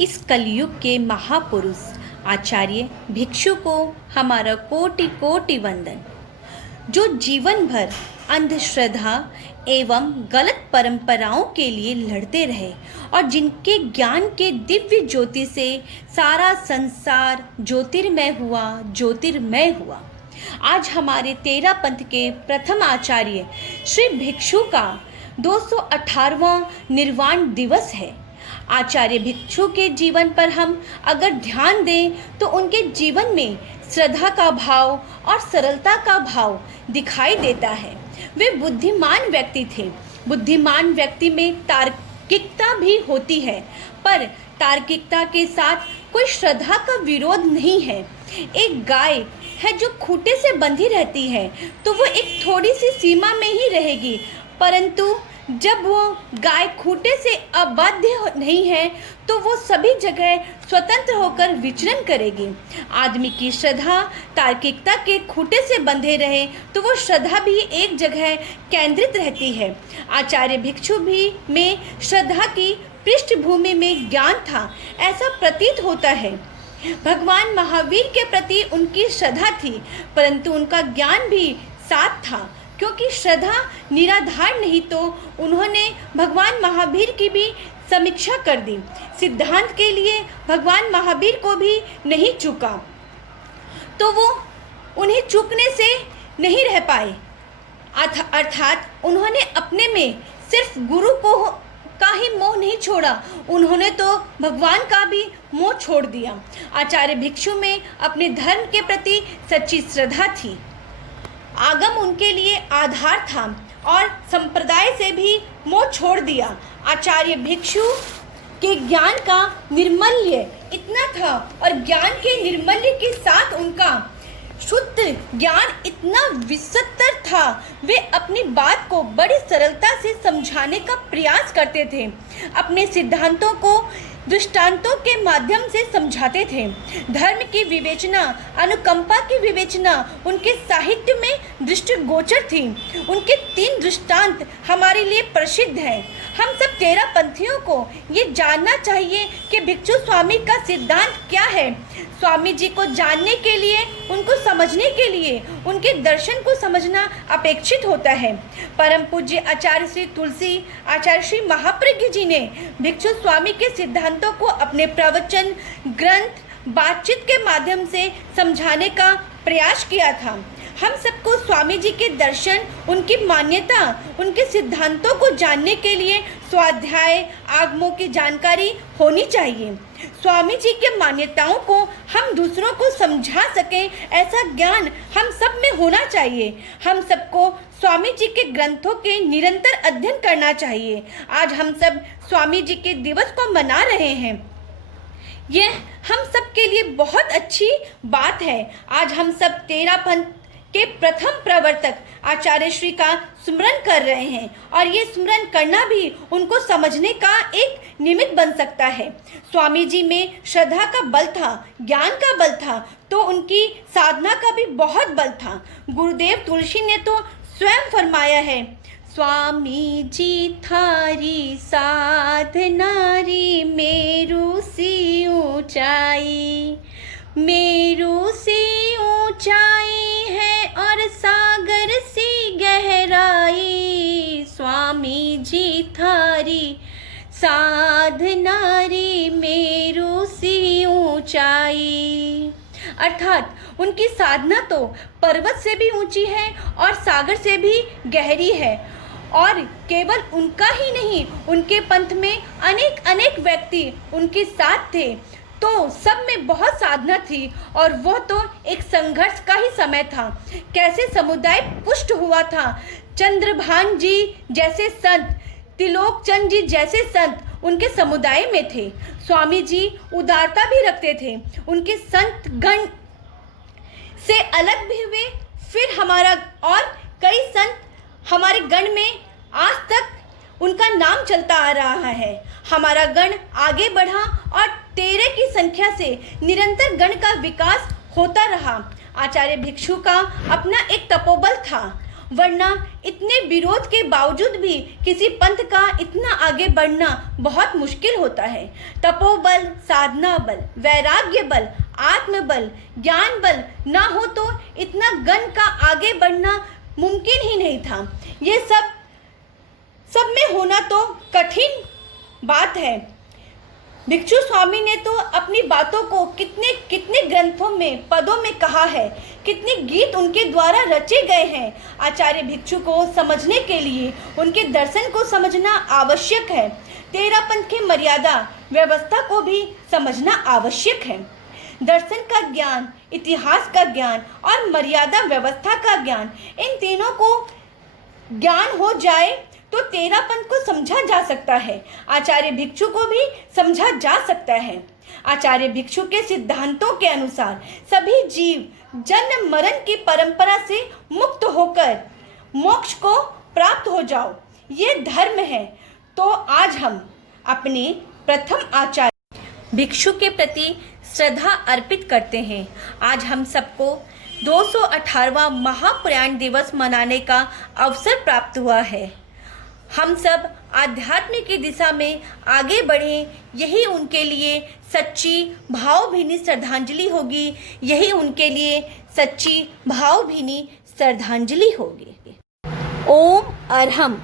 इस कलयुग के महापुरुष आचार्य भिक्षु को हमारा कोटि कोटि वंदन। जो जीवन भर अंधश्रद्धा एवं गलत परंपराओं के लिए लड़ते रहे और जिनके ज्ञान के दिव्य ज्योति से सारा संसार ज्योतिर्मय हुआ। आज हमारे तेरा पंथ के प्रथम आचार्य श्री भिक्षु का 218वां निर्वाण दिवस है। आचार्य भिक्षु के जीवन पर हम अगर ध्यान दें तो उनके जीवन में श्रद्धा का भाव और सरलता का भाव दिखाई देता है। वे बुद्धिमान व्यक्ति थे। बुद्धिमान व्यक्ति में तार्किकता भी होती है, पर तार्किकता के साथ कोई श्रद्धा का विरोध नहीं है। एक गाय है जो खूंटे से बंधी रहती है तो वो एक थोड़ी सी सीमा में ही रहेगी, परंतु जब वो गाय खूंटे से अबाध्य नहीं है तो वो सभी जगह स्वतंत्र होकर विचरण करेगी। आदमी की श्रद्धा तार्किकता के खूंटे से बंधे रहे तो वो श्रद्धा भी एक जगह केंद्रित रहती है। आचार्य भिक्षु भी में श्रद्धा की पृष्ठभूमि में ज्ञान था, ऐसा प्रतीत होता है। भगवान महावीर के प्रति उनकी श्रद्धा थी, परंतु उनका ज्ञान भी साथ था, क्योंकि श्रद्धा निराधार नहीं तो उन्होंने भगवान महावीर की भी समीक्षा कर दी। सिद्धांत के लिए भगवान महावीर को भी नहीं चूका तो वो उन्हें चूकने से नहीं रह पाए। अर्थात उन्होंने अपने में सिर्फ गुरु को का ही मोह नहीं छोड़ा, उन्होंने तो भगवान का भी मोह छोड़ दिया। आचार्य भिक्षु में अपने धर्म के प्रति सच्ची श्रद्धा थी। आगम उनके लिए आधार था और संप्रदाय से भी मोह छोड़ दिया। आचार्य भिक्षु के ज्ञान का निर्मल्य इतना था और ज्ञान के निर्मल्य के साथ उनका शुद्ध ज्ञान इतना विस्तृत था। वे अपनी बात को बड़ी सरलता से समझाने का प्रयास करते थे। अपने सिद्धांतों को दृष्टांतों के माध्यम से समझाते थे। धर्म की विवेचना, अनुकंपा की विवेचना उनके साहित्य में दृष्टिगोचर थी। उनके 3 दृष्टांत हमारे लिए प्रसिद्ध हैं। हम सब 13 पंथियों को ये जानना चाहिए कि भिक्षु स्वामी का सिद्धांत क्या है। स्वामी जी को जानने के लिए, उनको समझने के लिए उनके दर्शन को समझना अपेक्षित होता है। परम पूज्य आचार्य श्री तुलसी आचार्य श्री महाप्रज्ञ जी ने भिक्षु स्वामी के सिद्धांतों को अपने प्रवचन, ग्रंथ, बातचीत के माध्यम से समझाने का प्रयास किया था। हम सबको स्वामी जी के दर्शन, उनकी मान्यता, उनके सिद्धांतों को जानने के लिए स्वाध्याय, आगमों की जानकारी होनी चाहिए। स्वामी जी के मान्यताओं को हम दूसरों को समझा सकें, ऐसा ज्ञान हम सब में होना चाहिए। हम सबको स्वामी जी के ग्रंथों के निरंतर अध्ययन करना चाहिए। आज हम सब स्वामी जी के दिवस को मना रहे हैं, यह हम सब के लिए बहुत अच्छी बात है। आज हम सब तेरा पंथ के प्रथम प्रवर्तक आचार्य श्री का स्मरण कर रहे हैं और ये स्मरण करना भी उनको समझने का एक निमित्त बन सकता है। स्वामी जी में श्रद्धा का बल था, ज्ञान का बल था, तो उनकी साधना का भी बहुत बल था। गुरुदेव तुलसी ने तो स्वयं फरमाया है, स्वामी जी थारी साधनारी मेरू सी ऊंचाई, मेरू सी ऊंचाई है और सागर सी गहराई। स्वामी जी थारी साधनारी मेरू सी ऊंचाई। अर्थात उनकी साधना तो पर्वत से भी ऊंची है और सागर से भी गहरी है। और केवल उनका ही नहीं, उनके पंथ में अनेक व्यक्ति उनके साथ थे, तो सब में बहुत साधना थी और वो तो एक संघर्ष का ही समय था। कैसे समुदाय पुष्ट हुआ था। चंद्रभान जी जैसे संत, त्रिलोक चंद जी जैसे संत उनके समुदाय में थे। स्वामी जी उदारता भी रखते थे। उनके संत गण से अलग भी हुए। फिर हमारा और कई संत हमारे गण में आज तक उनका नाम चलता आ रहा है। हमारा गण आगे बढ़ा और 13 की संख्या से निरंतर गण का विकास होता रहा। आचार्य भिक्षु का अपना एक तपोबल था वरना इतने विरोध के बावजूद भी किसी पंथ का इतना आगे बढ़ना बहुत मुश्किल होता है। तपोबल, साधना बल, वैराग्य बल, आत्मबल, ज्ञान बल ना हो तो इतना गण का आगे बढ़ना मुमकिन ही नहीं था। ये सब में होना तो कठिन बात है। भिक्षु स्वामी ने तो अपनी बातों को कितने कितने ग्रंथों में, पदों में कहा है, कितने गीत उनके द्वारा रचे गए हैं। आचार्य भिक्षु को समझने के लिए उनके दर्शन को समझना आवश्यक है। तेरा पंथ की मर्यादा व्यवस्था को भी समझना आवश्यक है। दर्शन का ज्ञान, इतिहास का ज्ञान और मर्यादा व्यवस्था का ज्ञान, इन तीनों को ज्ञान हो जाए तो तेरा पंथ को समझा जा सकता है, आचार्य भिक्षु को भी समझा जा सकता है। आचार्य भिक्षु के सिद्धांतों के अनुसार सभी जीव जन्म मरण की परंपरा से मुक्त होकर मोक्ष को प्राप्त हो जाओ, ये धर्म है। तो आज हम अपने प्रथम आचार्य भिक्षु के प्रति श्रद्धा अर्पित करते हैं। आज हम सबको 218वां महाप्रयाण दिवस मनाने का अवसर प्राप्त हुआ है। हम सब आध्यात्म की दिशा में आगे बढ़ें, यही उनके लिए सच्ची भावभीनी श्रद्धांजलि होगी, यही उनके लिए सच्ची भावभीनी श्रद्धांजलि होगी। ओम अरहम।